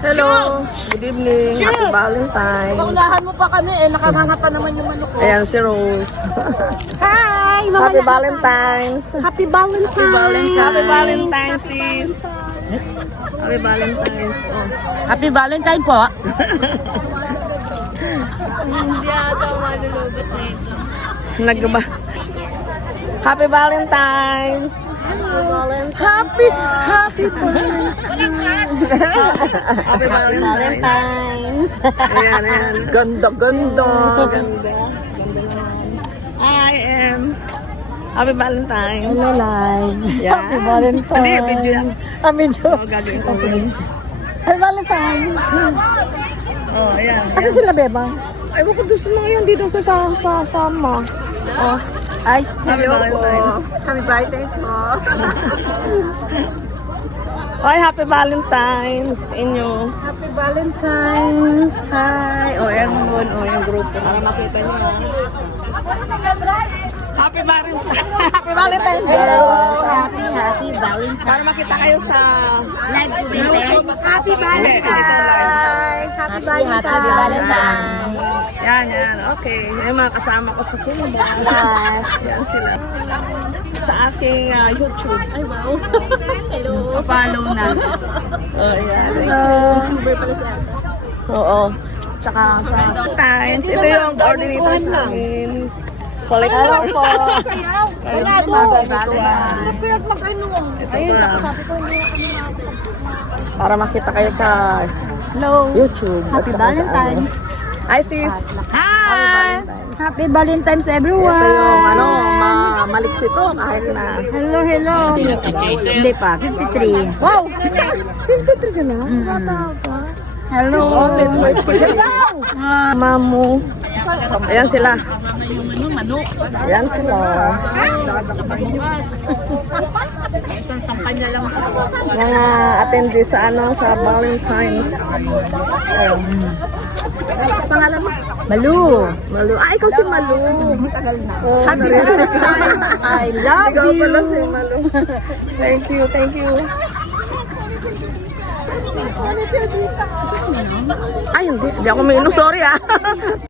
Hello. Good evening. Happy Valentine's. Paunahan mo pa kami eh. Nakanganga pa naman yung manok ko. Ayan si Rose. Hi! Happy Valentine's. Happy Valentine's! Happy Valentine's, sis. Happy Valentine's. Oh. Happy Valentine po. Hindi ata malulobot na ito. Nagba. Happy Valentine's. Happy Happy Valentine's. Ayan, ayan. Ganda, ganda. Ganda. Ganda naman. I am Happy Valentine's. Hello, live. Yeah. Happy Valentine. Hindi, video yan. Video. Oh, gagawin ko guys. Happy Valentine. Oh, ayan. Asa sila, Beba? Ay, wag ko doon sa mga yan dito sa sama. Oh, Ay, Happy Valentine's. Happy Valentine's po. Ay, Happy Valentine's inyo. Happy Valentine's. Hi. Oh, ayan mo. Oh, yung grupo. Para makita nyo. Happy Valentine's. Happy Valentine's, girls. Happy Valentine. Para makita kayo sa Live YouTube. Happy Valentine's. Happy Valentine. Yan, yan. Okay. Yung mga kasama ko sa Sumba. Yes. Yan sila. Sa aking YouTube. Ay, wow. Hello. Follow na. Oh, yan. YouTuber pala si Ate. Oo. Tsaka sa Times. Ito yung coordinators namin. Collector. po. Ito ba? Para makita kayo sa YouTube. Happy at saka sa Valentine's. Hi, sis. Happy Valentine's. Happy Valentine's, everyone. Ito yung maliksi to kahit na. Hello, hello. Hindi pa, 53. Wow! 53 ka na? Bata pa. Hello. Sis, only 20. Mamu. Ayan sila. Ayan sila. Mga attendee sa sa Valentine's. Ayun. Pangalan mo? Malu. Malu. Ah, ikaw si Malu. Oh, Happy Valentine's. I love ikaw you. pala si Malu. Thank you, thank you. Ay, hindi ako may sorry